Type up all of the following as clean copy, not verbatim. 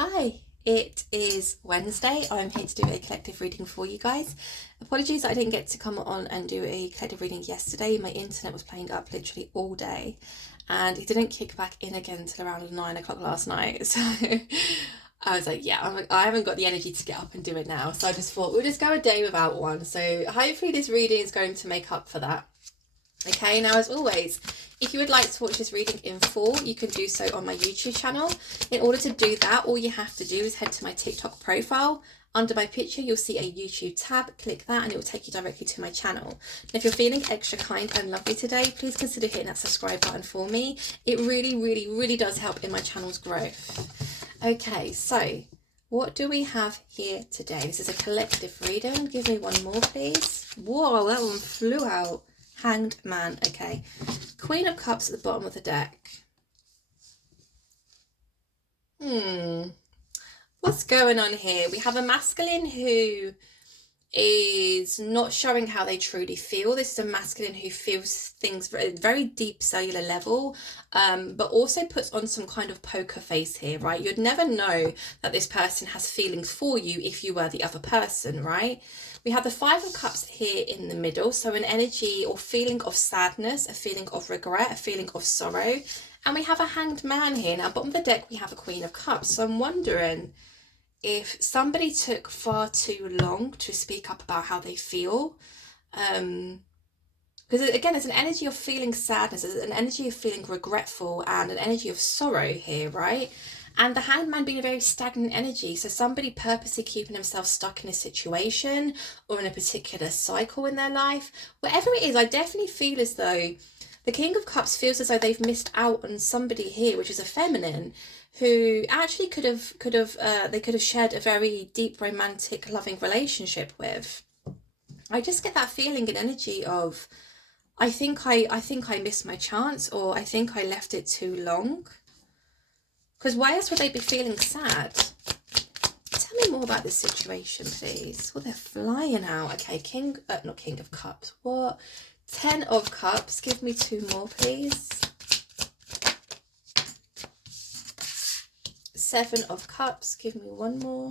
Hi, it is Wednesday. I'm here to do a collective reading for you guys. Apologies that I didn't get to come on and do a collective reading yesterday. My internet was playing up literally all day and it didn't kick back in again until around 9 o'clock last night. So I was like, yeah, I haven't got the energy to get up and do it now. So I just thought we'll just go a day without one. So hopefully this reading is going to make up for that. Okay, now as always, if you would like to watch this reading in full, you can do so on my YouTube channel. In order to do that, all you have to do is head to my TikTok profile. Under my picture, you'll see a YouTube tab. Click that and it will take you directly to my channel. And if you're feeling extra kind and lovely today, please consider hitting that subscribe button for me. It really does help in my channel's growth. Okay, so what do we have here today? This is a collective reading. Give me one more, please. Whoa, that one flew out. Hanged Man, okay. Queen of Cups at the bottom of the deck. What's going on here? We have a masculine who is not showing how they truly feel. This is a masculine who feels things at a very deep cellular level, but also puts on some kind of poker face here, right? You'd never know that this person has feelings for you if you were the other person, right? We have the Five of Cups here in the middle, so an energy or feeling of sadness, a feeling of regret, a feeling of sorrow. And we have a Hanged Man here. Now, bottom of the deck, we have a Queen of Cups. So I'm wondering if somebody took far too long to speak up about how they feel. Because again, there's an energy of feeling sadness, there's an energy of feeling regretful, and an energy of sorrow here, right? And the Hanged Man being a very stagnant energy. So somebody purposely keeping themselves stuck in a situation or in a particular cycle in their life. Whatever it is, I definitely feel as though the King of Cups feels as though they've missed out on somebody here, which is a feminine, who actually could have shared a very deep, romantic, loving relationship with. I just get that feeling and energy of, I think I missed my chance, or I think I left it too long. Because why else would they be feeling sad? Tell me more about this situation, please. Well, they're flying out. Okay, not King of Cups. What? 10 of Cups. Give me two more, please. 7 of Cups. Give me one more.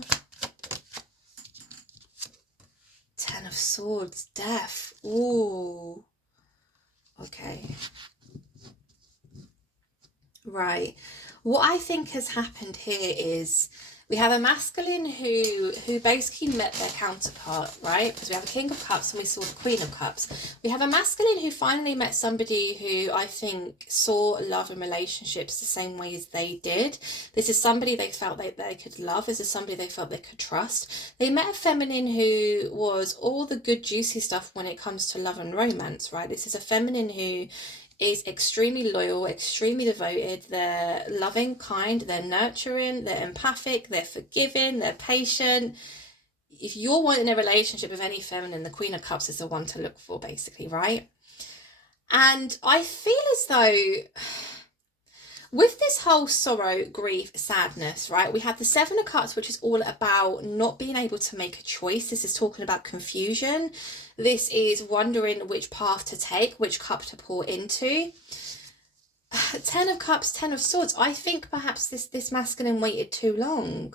10 of Swords. Death. Ooh. Okay. Right. What I think has happened here is we have a masculine who basically met their counterpart, right? Because we have a King of Cups and we saw the Queen of Cups. We have a masculine who finally met somebody who I think saw love and relationships the same way as they did. This is somebody they felt they could love. This is somebody they felt they could trust. They met a feminine who was all the good juicy stuff when it comes to love and romance, right? This is a feminine who is extremely loyal, extremely devoted. They're loving, kind, they're nurturing, they're empathic, they're forgiving, they're patient. If you're wanting a relationship with any feminine, the Queen of Cups is the one to look for, basically, right? And I feel as though with this whole sorrow, grief, sadness, right, we have the 7 of Cups, which is all about not being able to make a choice. This is talking about confusion. This is wondering which path to take, which cup to pour into. 10 of Cups, 10 of Swords. I think perhaps this masculine waited too long.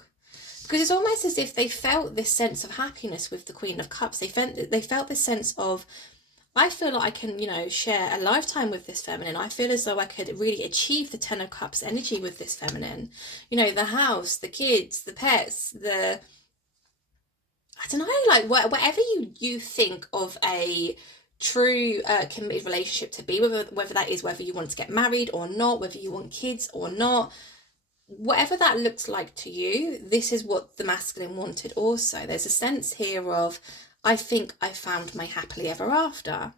Because it's almost as if they felt this sense of happiness with the Queen of Cups. They felt this sense of, I feel like I can, share a lifetime with this feminine. I feel as though I could really achieve the 10 of Cups energy with this feminine. The house, the kids, the pets, I don't know, like whatever you think of a true committed relationship to be, whether that is whether you want to get married or not, whether you want kids or not, whatever that looks like to you, this is what the masculine wanted also. There's a sense here of, I think I found my happily ever after.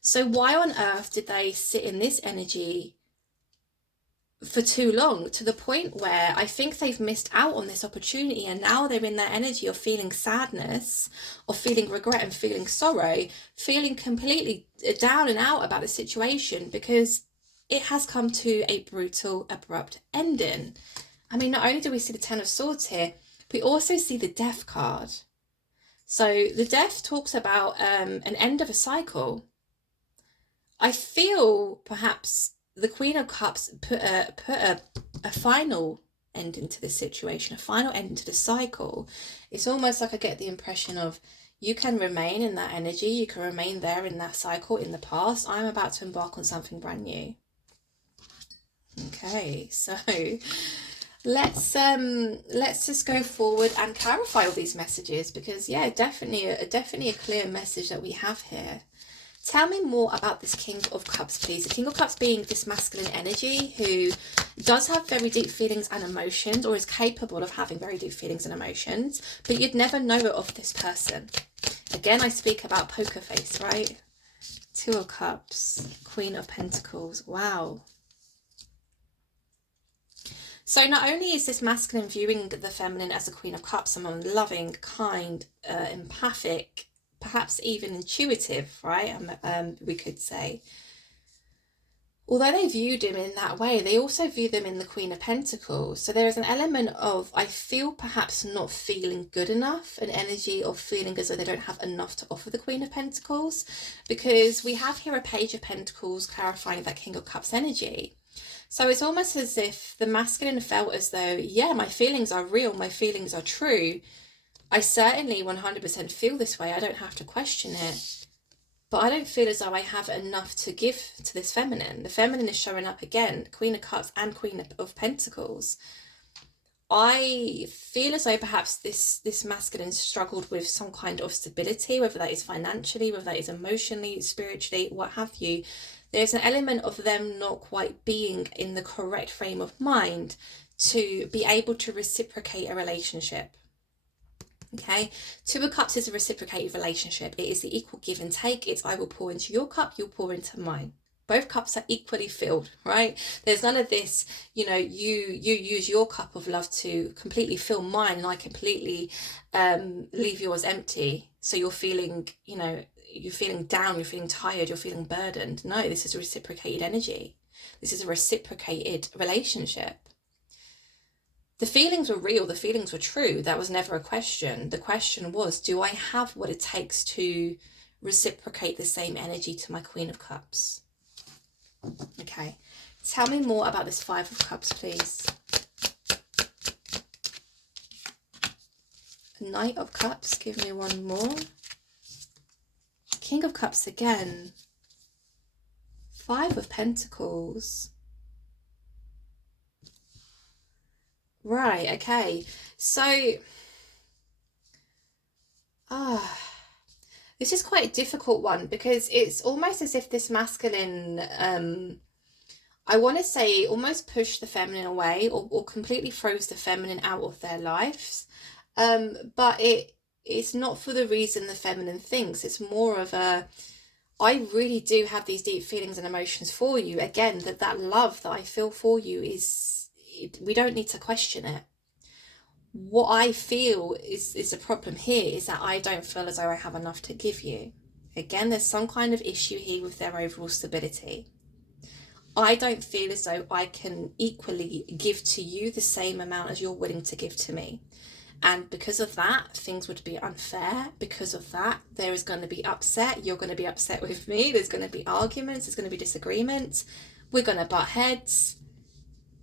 So why on earth did they sit in this energy for too long, to the point where I think they've missed out on this opportunity, and now they're in that energy of feeling sadness, of feeling regret and feeling sorrow, feeling completely down and out about the situation because it has come to a brutal, abrupt ending. I mean, not only do we see the 10 of Swords here, we also see the Death card. So the Death talks about an end of a cycle. I feel perhaps the Queen of Cups put a final ending to this situation, a final ending to the cycle. It's almost like I get the impression of you can remain in that energy, you can remain there in that cycle in the past. I'm about to embark on something brand new. Okay, so let's just go forward and clarify all these messages, because yeah, definitely a clear message that we have here. Tell me more about this King of Cups, please. The King of Cups being this masculine energy who does have very deep feelings and emotions, or is capable of having very deep feelings and emotions, but you'd never know it of this person. Again, I speak about poker face, right? Two of Cups, Queen of Pentacles. Wow. So not only is this masculine viewing the feminine as a Queen of Cups, someone loving, kind, empathic, perhaps even intuitive, right? We could say. Although they viewed him in that way, they also view them in the Queen of Pentacles. So there is an element of, I feel perhaps not feeling good enough, an energy of feeling as though they don't have enough to offer the Queen of Pentacles, because we have here a Page of Pentacles clarifying that King of Cups energy. So it's almost as if the masculine felt as though, yeah, my feelings are real, my feelings are true. I certainly 100% feel this way. I don't have to question it. But I don't feel as though I have enough to give to this feminine. The feminine is showing up again, Queen of Cups and Queen of Pentacles. I feel as though perhaps this masculine struggled with some kind of stability, whether that is financially, whether that is emotionally, spiritually, what have you. There's an element of them not quite being in the correct frame of mind to be able to reciprocate a relationship. Okay, Two of Cups is a reciprocated relationship. It is the equal give and take. It's I will pour into your cup, you'll pour into mine. Both cups are equally filled, right? There's none of this, you use your cup of love to completely fill mine, and I completely leave yours empty. So you're feeling, you're feeling down, you're feeling tired, you're feeling burdened. No, this is a reciprocated energy. This is a reciprocated relationship. The feelings were real, the feelings were true. That was never a question. The question was, do I have what it takes to reciprocate the same energy to my Queen of Cups? Okay, tell me more about this Five of Cups, please. Knight of Cups, give me one more. King of Cups again. Five of Pentacles. Right, okay. So, this is quite a difficult one, because it's almost as if this masculine, I want to say, almost pushed the feminine away, or completely froze the feminine out of their lives. But it's not for the reason the feminine thinks. It's more of a, I really do have these deep feelings and emotions for you. Again, that love that I feel for you we don't need to question it. What I feel is a problem here is that I don't feel as though I have enough to give you. Again, there's some kind of issue here with their overall stability. I don't feel as though I can equally give to you the same amount as you're willing to give to me. And because of that, things would be unfair. Because of that, there is going to be upset. You're going to be upset with me. There's going to be arguments. There's going to be disagreements. We're going to butt heads.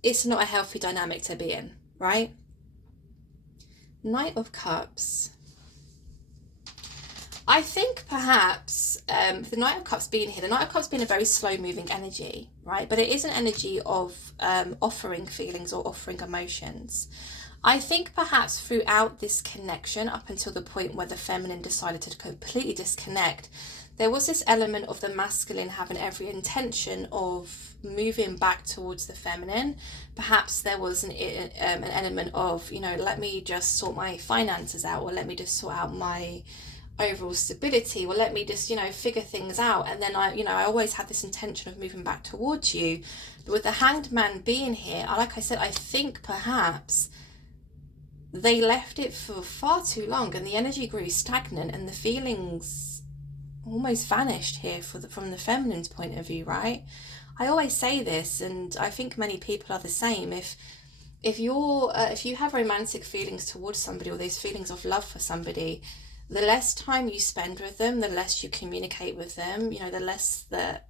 It's not a healthy dynamic to be in, right? Knight of Cups. I think perhaps the Knight of Cups being here, the Knight of Cups being a very slow moving energy, right? But it is an energy of offering feelings or offering emotions. I think perhaps throughout this connection, up until the point where the feminine decided to completely disconnect, there was this element of the masculine having every intention of moving back towards the feminine. Perhaps there was an element of, let me just sort my finances out, or let me just sort out my overall stability, or let me just, figure things out. And then I always had this intention of moving back towards you. But with the Hanged Man being here, like I said, I think perhaps they left it for far too long, and the energy grew stagnant, and the feelings almost vanished here from the feminine's point of view, right? I always say this, and I think many people are the same. If you have romantic feelings towards somebody, or those feelings of love for somebody, the less time you spend with them, the less you communicate with them, the less that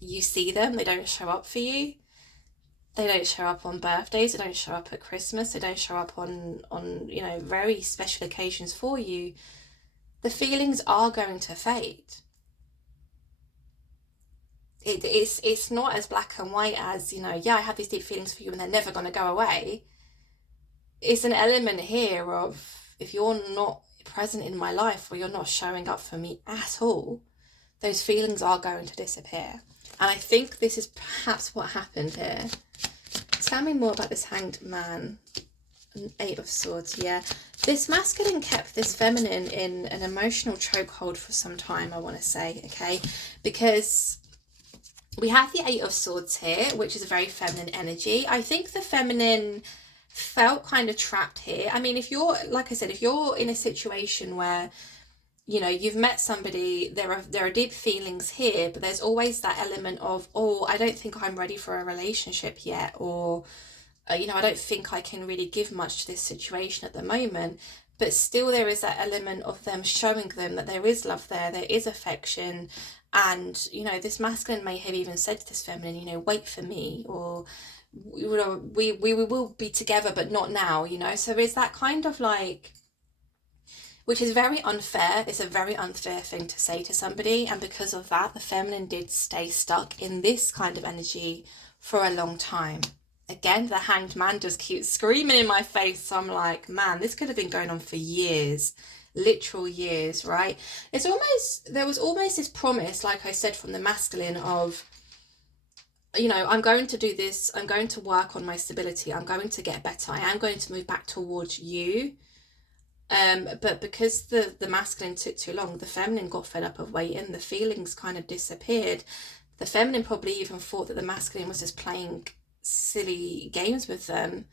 you see them, they don't show up for you, They don't show up on birthdays, they don't show up at Christmas, they don't show up on very special occasions for you. The feelings are going to fade. It's not as black and white as, yeah, I have these deep feelings for you and they're never going to go away. It's an element here of, if you're not present in my life, or you're not showing up for me at all, those feelings are going to disappear. And I think this is perhaps what happened here. Tell me more about this Hanged Man. An Eight of Swords, yeah. This masculine kept this feminine in an emotional chokehold for some time, I want to say, okay? Because we have the Eight of Swords here, which is a very feminine energy. I think the feminine felt kind of trapped here. I mean, if you're, like I said, if you're in a situation where, you've met somebody, there are deep feelings here, but there's always that element of, oh, I don't think I'm ready for a relationship yet, or, I don't think I can really give much to this situation at the moment. But still there is that element of them showing them that there is love there is affection. And, this masculine may have even said to this feminine, wait for me, or, we will be together, but not now, So there's that kind of like, which is very unfair. It's a very unfair thing to say to somebody. And because of that, the feminine did stay stuck in this kind of energy for a long time. Again, the Hanged Man just keeps screaming in my face. So I'm like, man, this could have been going on for years, literal years, right? There was almost this promise, like I said, from the masculine of, I'm going to do this. I'm going to work on my stability. I'm going to get better. I am going to move back towards you. But because the masculine took too long, the feminine got fed up of waiting. The feelings kind of disappeared. The feminine probably even thought that the masculine was just playing silly games with them.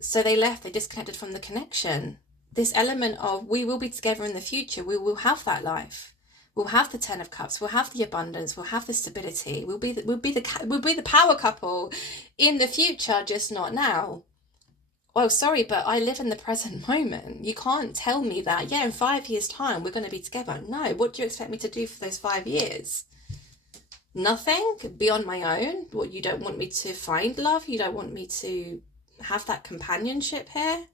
So they left, they disconnected from the connection. This element of, we will be together in the future, we will have that life. We'll have the Ten of Cups, we'll have the abundance, we'll have the stability, we'll be the power couple in the future, just not now. Well, sorry, but I live in the present moment. You can't tell me that, yeah, in 5 years' time, we're going to be together. No, what do you expect me to do for those 5 years? Nothing beyond my own? What, you don't want me to find love? You don't want me to have that companionship here?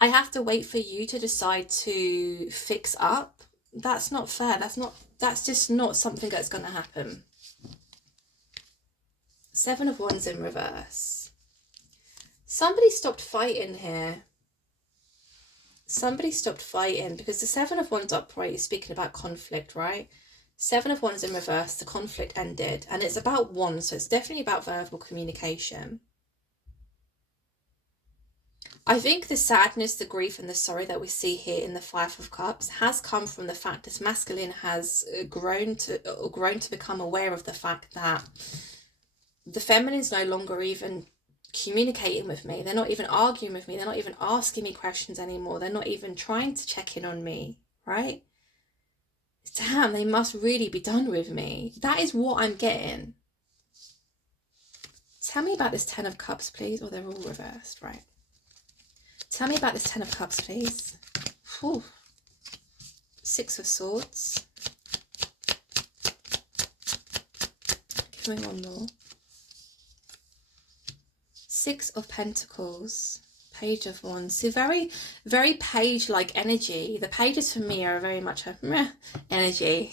I have to wait for you to decide to fix up? That's not fair. That's just not something that's going to happen. Seven of Wands in reverse. Somebody stopped fighting here. Somebody stopped fighting, because the Seven of Wands upright is speaking about conflict, right? Seven of Wands in reverse, the conflict ended. And it's about wands, so it's definitely about verbal communication. I think the sadness, the grief and the sorry that we see here in the Five of Cups has come from the fact this masculine has grown to become aware of the fact that the feminine is no longer even communicating with me. They're not even arguing with me. They're not even asking me questions anymore. They're not even trying to check in on me, right? Damn, they must really be done with me. That is what I'm getting. Tell me about this Ten of Cups, please. Oh, they're all reversed, right? Tell me about this Ten of Cups, please. Whew. Six of Swords. Give me one more. Six of Pentacles. Page of Wands. So very, very page-like energy. The pages for me are very much a meh energy.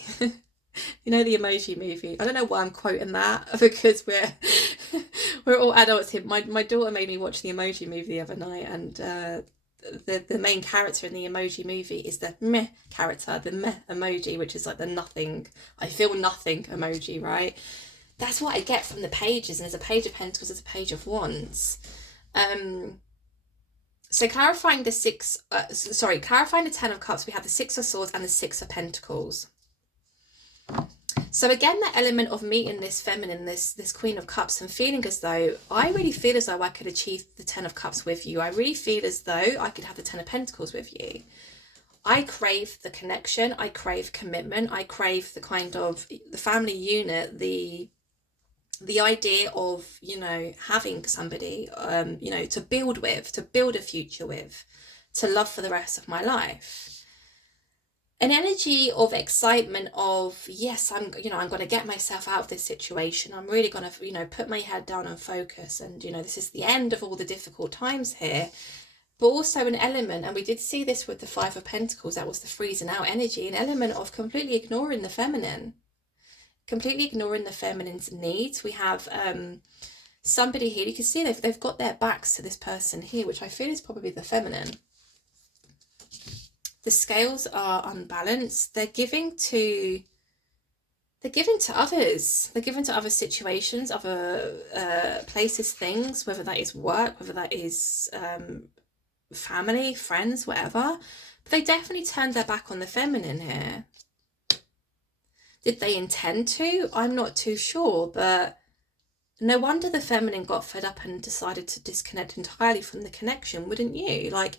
You know the Emoji Movie. I don't know why I'm quoting that, because we're all adults here. My daughter made me watch the Emoji Movie the other night, and the main character in the Emoji Movie is the meh character, the meh emoji, which is like the nothing, I feel nothing emoji, right? That's what I get from the pages, and there's a Page of Pentacles, there's a Page of Wands. So clarifying clarifying the Ten of Cups, we have the Six of Swords and the Six of Pentacles. So again, that element of meeting this feminine, this Queen of Cups, and feeling as though, I really feel as though I could achieve the Ten of Cups with you. I really feel as though I could have the Ten of Pentacles with you. I crave the connection. I crave commitment. I crave the kind of the family unit, the idea of, having somebody, to build with, to build a future with, to love for the rest of my life. an energy of excitement of, yes, I'm going to get myself out of this situation. I'm really going to, put my head down and focus. And, this is the end of all the difficult times here. But also an element, and we did see this with the Five of Pentacles, that was the freezing out energy, an element of completely ignoring the feminine, completely ignoring the feminine's needs. We have somebody here, you can see they've got their backs to this person here, which I feel is probably the feminine. The scales are unbalanced. They're giving to others. They're given to other situations, other places, things, whether that is work, whether that is family, friends, whatever. But they definitely turned their back on the feminine here. Did they intend to? I'm not too sure, but no wonder the feminine got fed up and decided to disconnect entirely from the connection, wouldn't you? Like,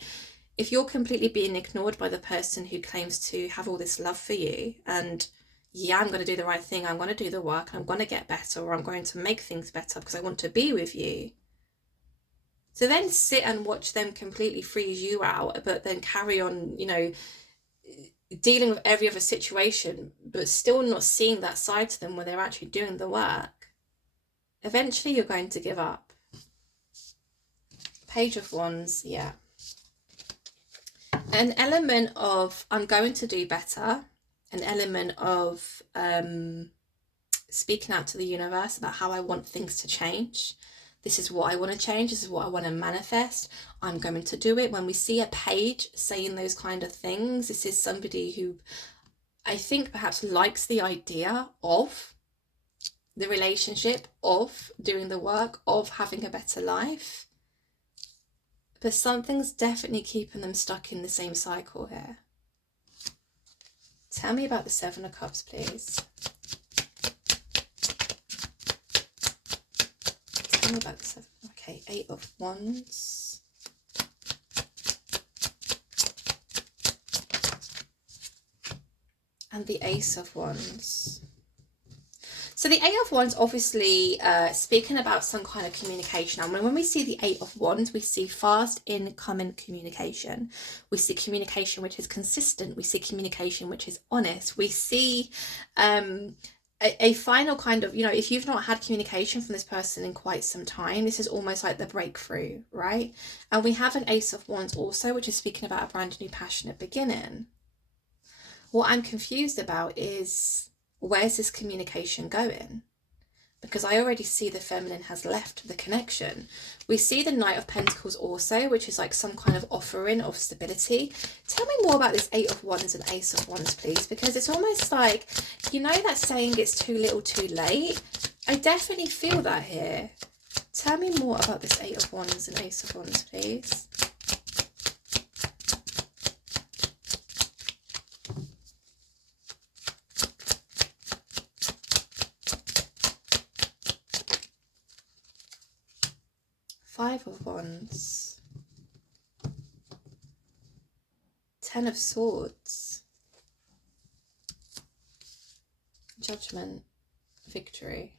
if you're completely being ignored by the person who claims to have all this love for you, and yeah, I'm going to do the right thing, I'm going to do the work, I'm going to get better, or I'm going to make things better because I want to be with you. So then sit and watch them completely freeze you out, but then carry on, dealing with every other situation, but still not seeing that side to them where they're actually doing the work. Eventually you're going to give up. Page of Wands, yeah. An element of I'm going to do better, an element of speaking out to the universe about how I want things to change. This is what I want to change. This is what I want to manifest. I'm going to do it. When we see a page saying those kind of things, this is somebody who I think perhaps likes the idea of the relationship, of doing the work, of having a better life. But something's definitely keeping them stuck in the same cycle here. Tell me about the Seven of Cups, please. Tell me about the Seven. Okay, Eight of Wands. And the Ace of Wands. So the Eight of Wands, obviously speaking about some kind of communication. And when we see the Eight of Wands, we see fast incoming communication. We see communication which is consistent. We see communication which is honest. We see a final kind of, if you've not had communication from this person in quite some time, this is almost like the breakthrough, right? And we have an Ace of Wands also, which is speaking about a brand new passionate beginning. What I'm confused about is, where's this communication going? Because I already see the feminine has left the connection. We see the Knight of Pentacles also, which is like some kind of offering of stability. Tell me more about this Eight of Wands and Ace of Wands, please, because it's almost like, that saying it's too little too late. I definitely feel that here. Tell me more about this Eight of Wands and Ace of Wands, please. Five of Wands, Ten of Swords, Judgment, Victory,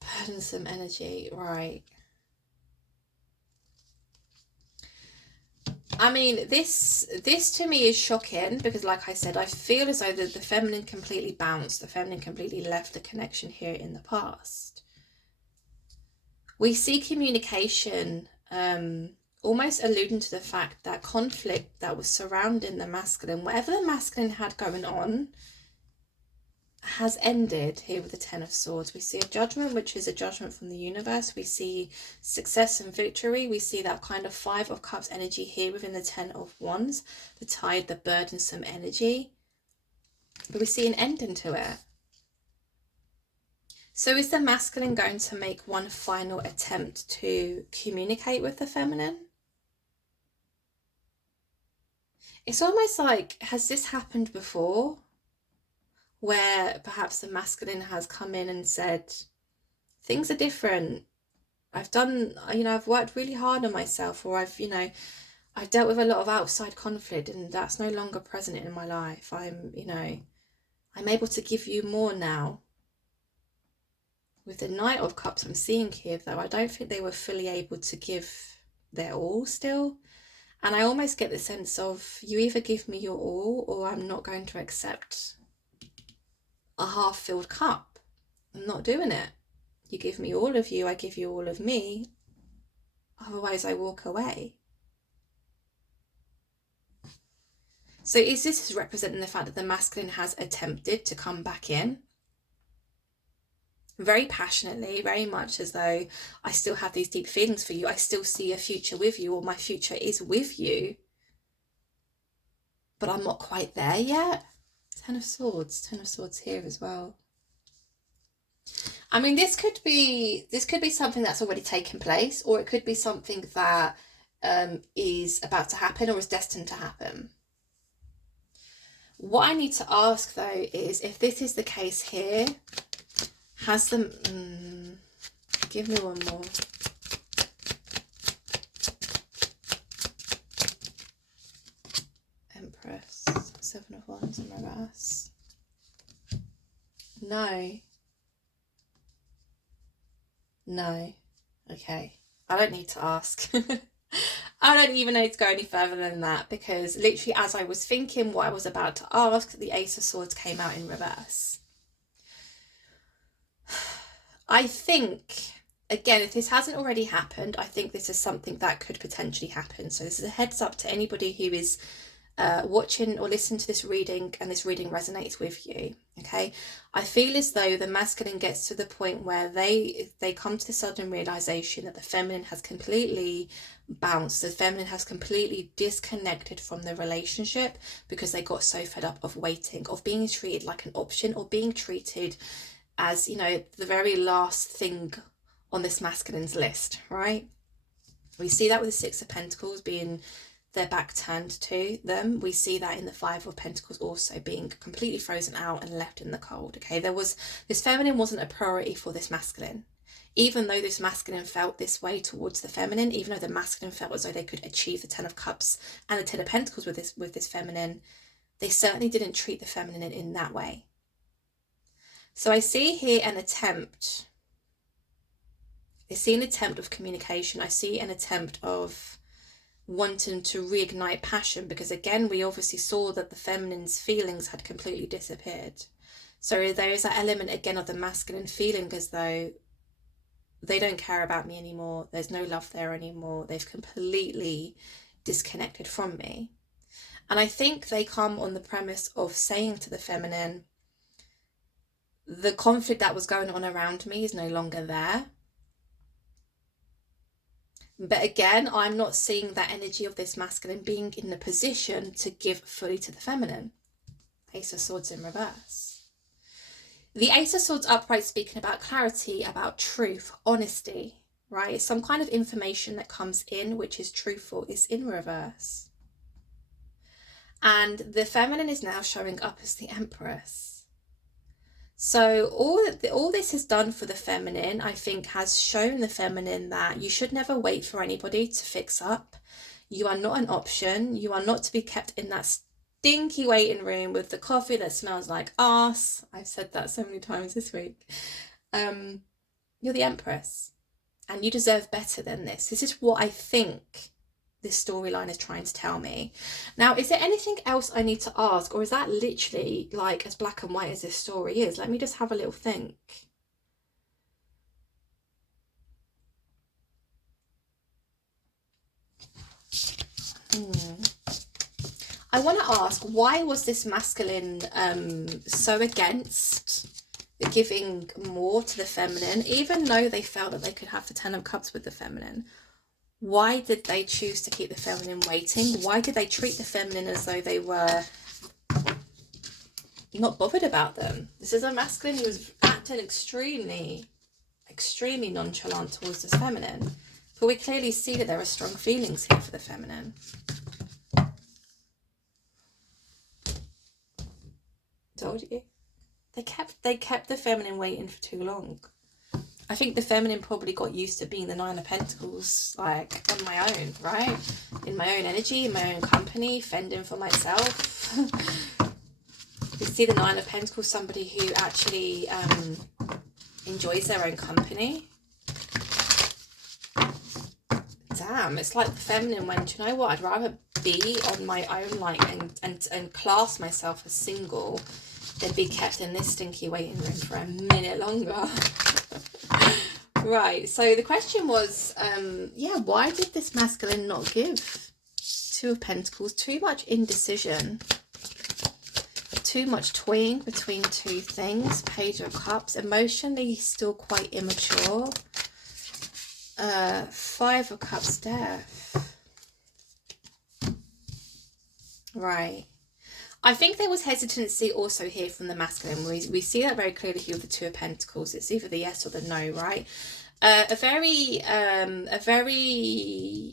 burdensome energy, right? I mean, this to me is shocking because, like I said, I feel as though the feminine completely bounced, the feminine completely left the connection here in the past. We see communication almost alluding to the fact that conflict that was surrounding the masculine, whatever the masculine had going on, has ended here with the Ten of Swords. We see a judgment, which is a judgment from the universe. We see success and victory. We see that kind of Five of Cups energy here within the Ten of Wands, the tide, the burdensome energy. But we see an ending to it. So is the masculine going to make one final attempt to communicate with the feminine? It's almost like, has this happened before? Where perhaps the masculine has come in and said, things are different. I've done, I've worked really hard on myself, or I've dealt with a lot of outside conflict and that's no longer present in my life. I'm able to give you more now. With the Knight of Cups I'm seeing here, though, I don't think they were fully able to give their all still. And I almost get the sense of, you either give me your all, or I'm not going to accept a half-filled cup. I'm not doing it. You give me all of you, I give you all of me. Otherwise, I walk away. So is this representing the fact that the masculine has attempted to come back in? Very passionately, very much as though I still have these deep feelings for you. I still see a future with you, or my future is with you. But I'm not quite there yet. Ten of Swords here as well. I mean, this could be something that's already taken place, or it could be something that is about to happen or is destined to happen. What I need to ask though is, if this is the case here, has them... give me one more. Empress, 7 of Wands in reverse. No. Okay. I don't need to ask. I don't even need to go any further than that, because literally as I was thinking what I was about to ask, the Ace of Swords came out in reverse. I think, again, if this hasn't already happened, I think this is something that could potentially happen. So this is a heads up to anybody who is watching or listening to this reading and this reading resonates with you. Okay, I feel as though the masculine gets to the point where they come to the sudden realization that the feminine has completely bounced, the feminine has completely disconnected from the relationship, because they got so fed up of waiting, of being treated like an option, or being treated as, you know, the very last thing on this masculine's list, right? We see that with the Six of Pentacles being their back turned to them. We see that in the Five of Pentacles also being completely frozen out and left in the cold. Okay, this feminine wasn't a priority for this masculine. Even though this masculine felt this way towards the feminine, even though the masculine felt as though they could achieve the Ten of Cups and the Ten of Pentacles with this feminine, they certainly didn't treat the feminine in that way. So I see here an attempt. I see an attempt of communication. I see an attempt of wanting to reignite passion, because again, we obviously saw that the feminine's feelings had completely disappeared. So there is that element again of the masculine feeling as though they don't care about me anymore. There's no love there anymore. They've completely disconnected from me. And I think they come on the premise of saying to the feminine, the conflict that was going on around me is no longer there. But again, I'm not seeing that energy of this masculine being in the position to give fully to the feminine. Ace of Swords in reverse. The Ace of Swords upright, speaking about clarity, about truth, honesty, right? It's some kind of information that comes in which is truthful, is in reverse. And the feminine is now showing up as the Empress. So all this has done for the feminine, I think, has shown the feminine that you should never wait for anybody to fix up. You are not an option. You are not to be kept in that stinky waiting room with the coffee that smells like arse. I've said that so many times this week. You're the Empress, and you deserve better than this. This is what I think this storyline is trying to tell me. Now, is there anything else I need to ask, or is that literally like as black and white as this story is? Let me just have a little think. I want to ask, why was this masculine so against giving more to the feminine, even though they felt that they could have the Ten of Cups with the feminine? Why did they choose to keep the feminine waiting? Why did they treat the feminine as though they were not bothered about them? This is a masculine who was acting extremely nonchalant towards this feminine. But we clearly see that there are strong feelings here for the feminine. Told you. They kept the feminine waiting for too long. I think the feminine probably got used to being the Nine of Pentacles, like, on my own, right? In my own energy, in my own company, fending for myself. You see the Nine of Pentacles, somebody who actually enjoys their own company. damn, it's like the feminine went, you know what, I'd rather be on my own, like, and class myself as single than be kept in this stinky waiting room for a minute longer. Right, so the question was, yeah, why did this masculine not give? Two of Pentacles, too much indecision, too much toying between two things. Page of Cups, emotionally still quite immature. Five of Cups, Death. Right. I think there was hesitancy also here from the masculine. We see that very clearly here with the Two of Pentacles. It's either the yes or the no, right? A very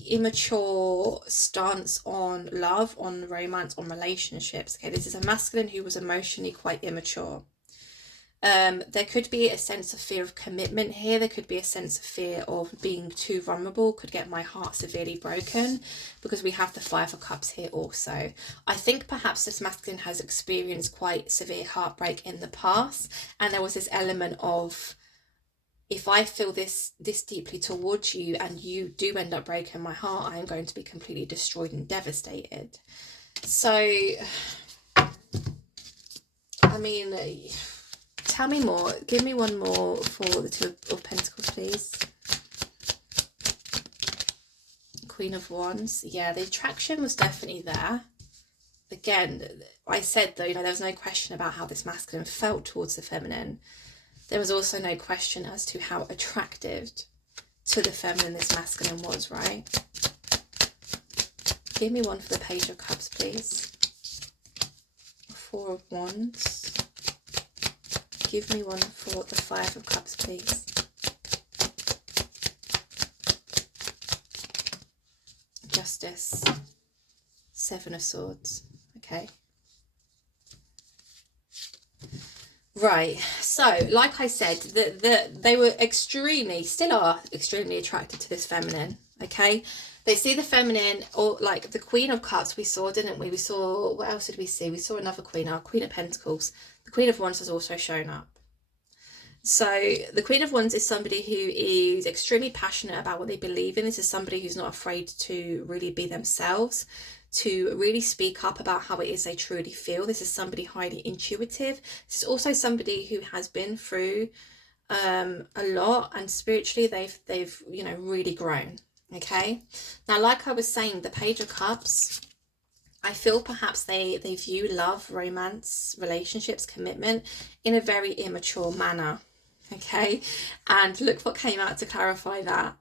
immature stance on love, on romance, on relationships. Okay, this is a masculine who was emotionally quite immature. There could be a sense of fear of commitment here. There could be a sense of fear of being too vulnerable, could get my heart severely broken, because we have the Five of Cups here also. I think perhaps this masculine has experienced quite severe heartbreak in the past, and there was this element of, if I feel this deeply towards you and you do end up breaking my heart, I am going to be completely destroyed and devastated. So, I mean, tell me more. Give me one more for the Two of Pentacles, please. Queen of Wands. Yeah, the attraction was definitely there. Again, I said, though, you know, there was no question about how this masculine felt towards the feminine. There was also no question as to how attractive to the feminine this masculine was, right? Give me one for the Page of Cups, please. Four of Wands. Give me one for the Five of Cups, please. Justice. Seven of Swords. Okay. Right, so like I said, they were still are extremely attracted to this feminine, okay? They see the feminine, or like the Queen of Cups we saw, didn't we? We saw, what else did we see? We saw another Queen, our Queen of Pentacles. The Queen of Wands has also shown up. So the Queen of Wands is somebody who is extremely passionate about what they believe in. This is somebody who's not afraid to really be themselves, to really speak up about how it is they truly feel. This is somebody highly intuitive. This is also somebody who has been through a lot, and spiritually they've you know, really grown. Okay, now like I was saying, the Page of Cups, I feel perhaps they view love, romance, relationships, commitment in a very immature manner. Okay, and look what came out to clarify that.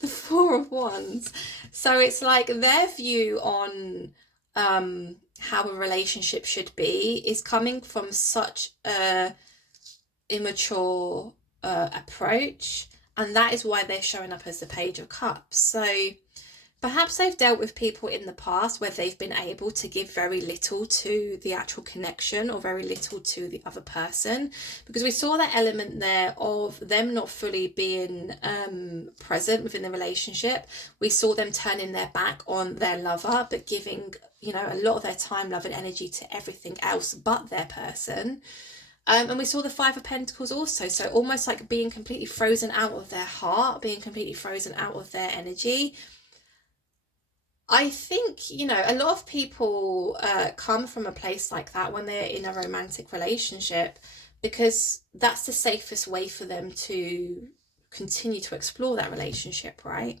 The Four of Wands. So it's like their view on how a relationship should be is coming from such a immature approach, and that is why they're showing up as the Page of Cups. So perhaps they've dealt with people in the past where they've been able to give very little to the actual connection, or very little to the other person, because we saw that element there of them not fully being present within the relationship. We saw them turning their back on their lover, but giving, you know, a lot of their time, love and energy to everything else but their person. And we saw the Five of Pentacles also, so almost like being completely frozen out of their heart, being completely frozen out of their energy. I think, you know, a lot of people come from a place like that when they're in a romantic relationship, because that's the safest way for them to continue to explore that relationship, right?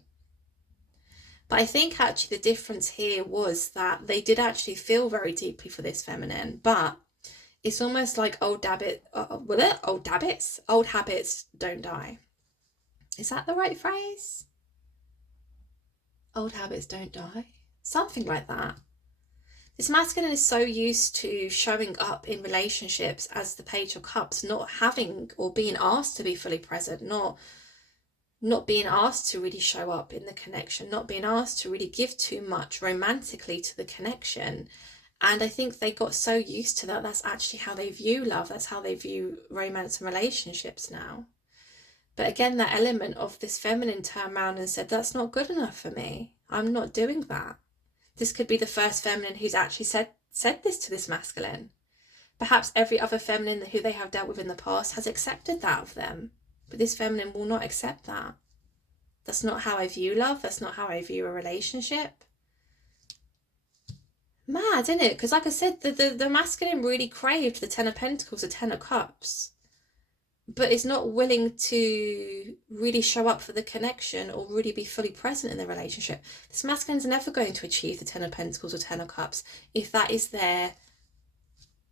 But I think actually the difference here was that they did actually feel very deeply for this feminine, but it's almost like old habits don't die. Is that the right phrase? Old habits don't die, something like that. This masculine is so used to showing up in relationships as the Page of Cups, not having or being asked to be fully present, not being asked to really show up in the connection, not being asked to really give too much romantically to the connection. And I think they got so used to that, that's actually how they view love, that's how they view romance and relationships now. But again, that element of this feminine turned around and said, that's not good enough for me. I'm not doing that. This could be the first feminine who's actually said this to this masculine. Perhaps every other feminine who they have dealt with in the past has accepted that of them. But this feminine will not accept that. That's not how I view love. That's not how I view a relationship. Mad, isn't it? Because like I said, the masculine really craved the Ten of Pentacles, the Ten of Cups, but is not willing to really show up for the connection or really be fully present in the relationship. This masculine's never going to achieve the Ten of Pentacles or Ten of Cups if that is their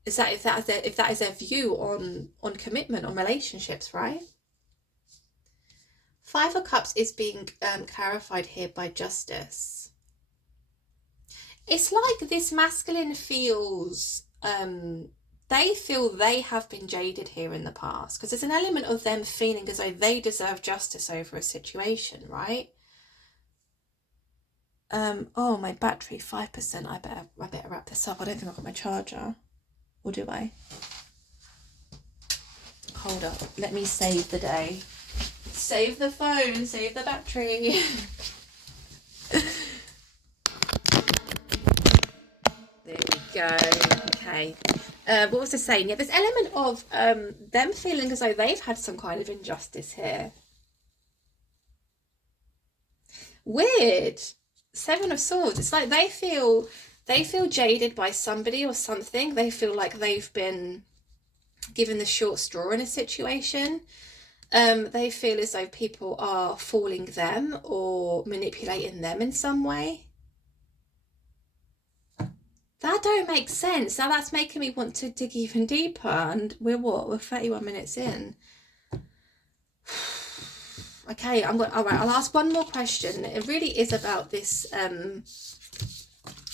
if that is their view on commitment, on relationships, right? Five of Cups is being clarified here by Justice. It's like this masculine feels they feel they have been jaded here in the past, because there's an element of them feeling as though they deserve justice over a situation, right? Oh, my battery, 5%. I better wrap this up. I don't think I've got my charger. Or do I? Hold up. Let me save the day. Save the phone, save the battery. There we go. Okay. What was I saying? Yeah, there's an element of them feeling as though they've had some kind of injustice here. Weird. Seven of Swords. It's like they feel jaded by somebody or something. They feel like they've been given the short straw in a situation. They feel as though people are fooling them or manipulating them in some way. That don't make sense. Now that's making me want to dig even deeper. And we're 31 minutes in. Okay, all right, I'll ask one more question. It really is about this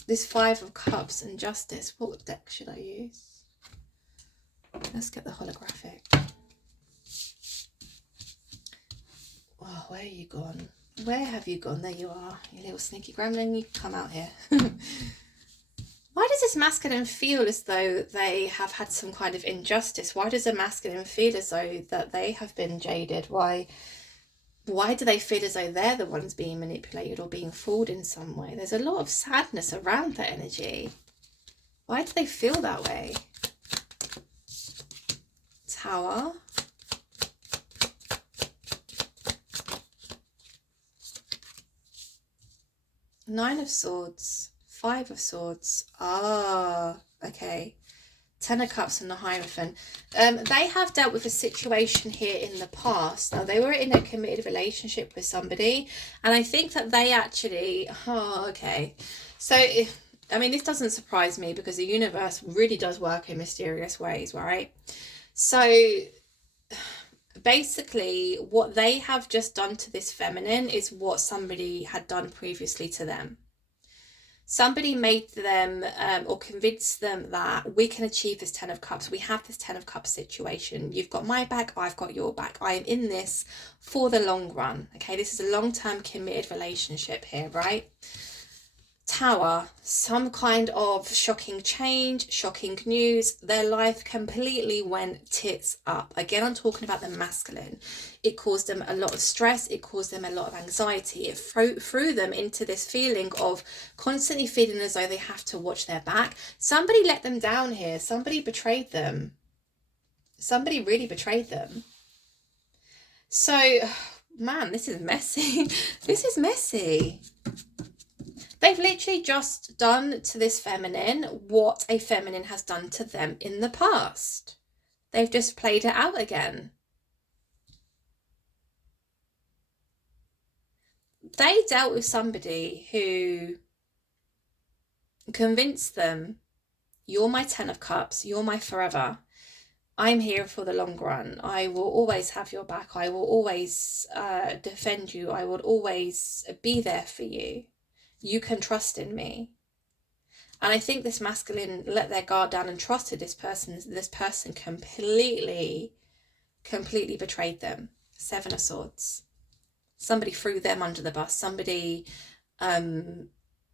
this Five of Cups and Justice. What deck should I use? Let's get the holographic. Oh, where are you gone? Where have you gone? There you are, you little sneaky gremlin. You come out here. Why does this masculine feel as though they have had some kind of injustice? Why does a masculine feel as though that they have been jaded? Why do they feel as though they're the ones being manipulated or being fooled in some way? There's a lot of sadness around that energy. Why do they feel that way? Tower. Nine of Swords. Five of Swords. Ah, okay. Ten of Cups and the Hierophant. They have dealt with a situation here in the past. Now, they were in a committed relationship with somebody, and I think that they actually... Oh, okay. So, I mean, this doesn't surprise me because the universe really does work in mysterious ways, right? So, basically, what they have just done to this feminine is what somebody had done previously to them. Somebody made them or convinced them that we can achieve this Ten of Cups. We have this Ten of Cups situation. You've got my back, I've got your back. I am in this for the long run. Okay, this is a long-term committed relationship here, right? Tower, some kind of shocking change, shocking news. Their life completely went tits up. Again, I'm talking about the masculine. It caused them a lot of stress. It caused them a lot of anxiety. It threw them into this feeling of constantly feeling as though they have to watch their back. Somebody let them down here. Somebody betrayed them. Somebody really betrayed them. So, man, this is messy. This is messy. They've literally just done to this feminine what a feminine has done to them in the past. They've just played it out again. They dealt with somebody who convinced them, you're my Ten of Cups, you're my forever. I'm here for the long run. I will always have your back. I will always defend you. I will always be there for you. You can trust in me. And I think this masculine let their guard down and trusted this person completely betrayed them. Seven of Swords. Somebody threw them under the bus. Somebody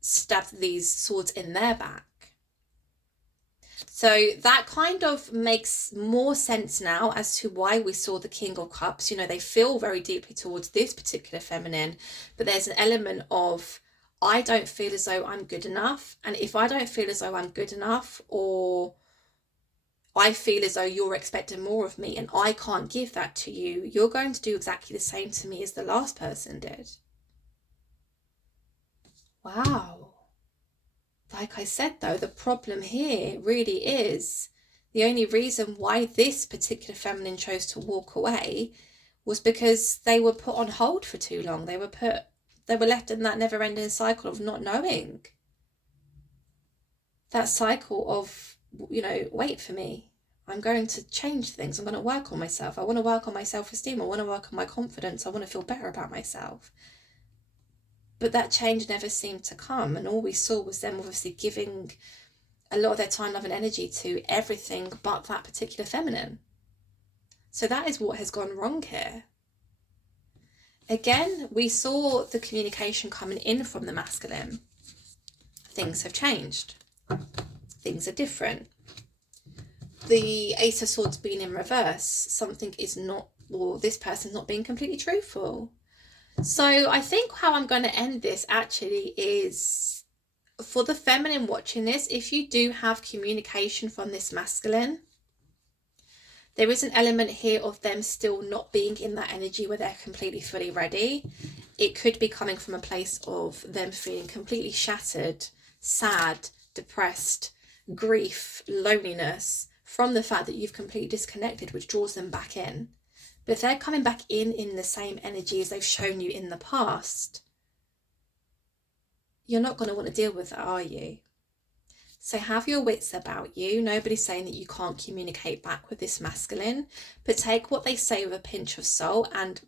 stabbed these swords in their back. So that kind of makes more sense now as to why we saw the King of Cups. You know, they feel very deeply towards this particular feminine, but there's an element of, I don't feel as though I'm good enough. And if I don't feel as though I'm good enough, or I feel as though you're expecting more of me and I can't give that to you, you're going to do exactly the same to me as the last person did. Wow. Like I said, though, the problem here really is the only reason why this particular feminine chose to walk away was because they were put on hold for too long. They were left in that never-ending cycle of not knowing. That cycle of, wait for me. I'm going to change things. I'm going to work on myself. I want to work on my self-esteem. I want to work on my confidence. I want to feel better about myself. But that change never seemed to come. And all we saw was them obviously giving a lot of their time, love and energy to everything but that particular feminine. So that is what has gone wrong here. Again, we saw the communication coming in from the masculine. Things have changed. Things are different. The Ace of Swords being in reverse, something is not, or this person's not being completely truthful. So I think how I'm going to end this actually is, for the feminine watching this, if you do have communication from this masculine, there is an element here of them still not being in that energy where they're completely fully ready. It could be coming from a place of them feeling completely shattered, sad, depressed, grief, loneliness, from the fact that you've completely disconnected, which draws them back in. But if they're coming back in the same energy as they've shown you in the past, you're not going to want to deal with that, are you? So have your wits about you. Nobody's saying that you can't communicate back with this masculine, but take what they say with a pinch of salt. And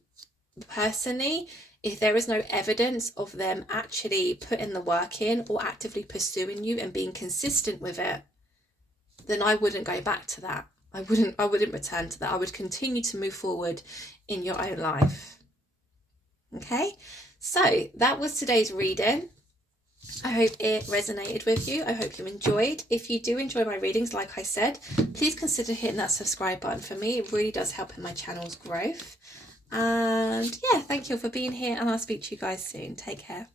personally, if there is no evidence of them actually putting the work in or actively pursuing you and being consistent with it, then I wouldn't go back to that. I wouldn't return to that. I would continue to move forward in your own life. Okay, so that was today's reading. I hope it resonated with you. I hope you enjoyed. If you do enjoy my readings, like I said, please consider hitting that subscribe button for me. It really does help in my channel's growth. And yeah, thank you for being here, and I'll speak to you guys soon. Take care.